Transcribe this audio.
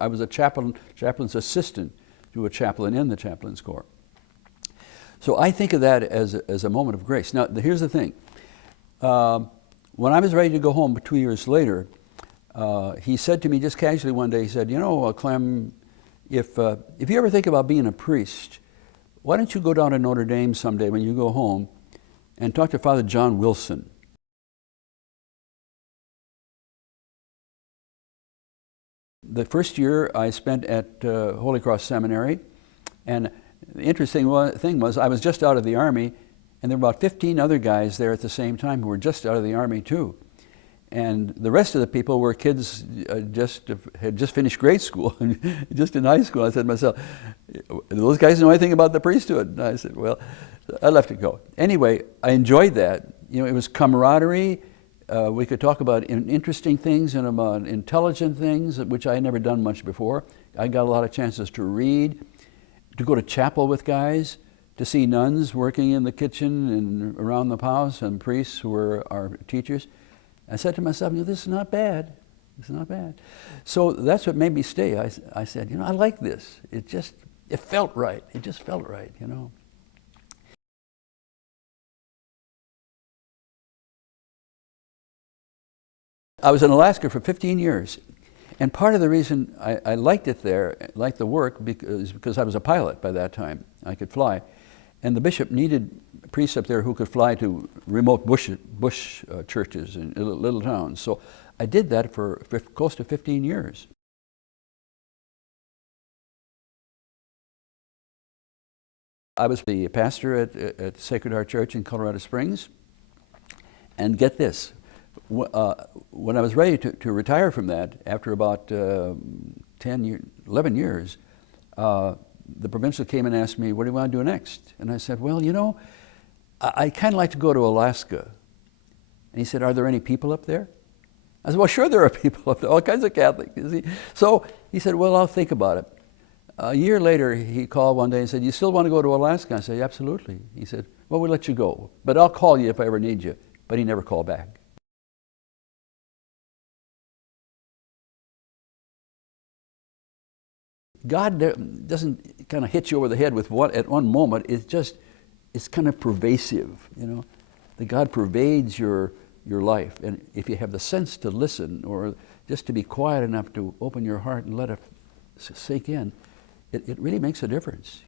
I was a chaplain's assistant to a chaplain in the chaplain's corps. So I think of that as a moment of grace. Now, here's the thing. When I was ready to go home 2 years later, he said to me just casually one day, he said, you know, Clem, if you ever think about being a priest, why don't you go down to Notre Dame someday when you go home and talk to Father John Wilson. The first year I spent at Holy Cross Seminary, and the interesting thing was I was just out of the Army, and there were about 15 other guys there at the same time who were just out of the Army too. And the rest of the people were kids had just finished grade school, just in high school. I said to myself, do those guys know anything about the priesthood? And I said, well, I left it go. Anyway, I enjoyed that. You know, it was camaraderie. We could talk about interesting things and about intelligent things, which I had never done much before. I got a lot of chances to read, to go to chapel with guys, to see nuns working in the kitchen and around the house, and priests who were our teachers. I said to myself, you know, this is not bad. This is not bad. So that's what made me stay. I said, you know, I like this. It felt right. It just felt right, you know. I was in Alaska for 15 years. And part of the reason I liked it there, liked the work, because I was a pilot by that time. I could fly. And the bishop needed priests up there who could fly to remote bush churches in little towns. So I did that for close to 15 years. I was the pastor at Sacred Heart Church in Colorado Springs. And get this, when I was ready to retire from that, after about 11 years, the provincial came and asked me, what do you want to do next? And I said, well, you know, I kind of like to go to Alaska. And he said, are there any people up there? I said, well, sure there are people up there, all kinds of Catholics. You see? So he said, well, I'll think about it. A year later, he called one day and said, you still want to go to Alaska? I said, absolutely. He said, well, we'll let you go, but I'll call you if I ever need you. But he never called back. God doesn't kind of hit you over the head with what at one moment. It's kind of pervasive, you know. That God pervades your life, and if you have the sense to listen, or just to be quiet enough to open your heart and let it sink in, it really makes a difference.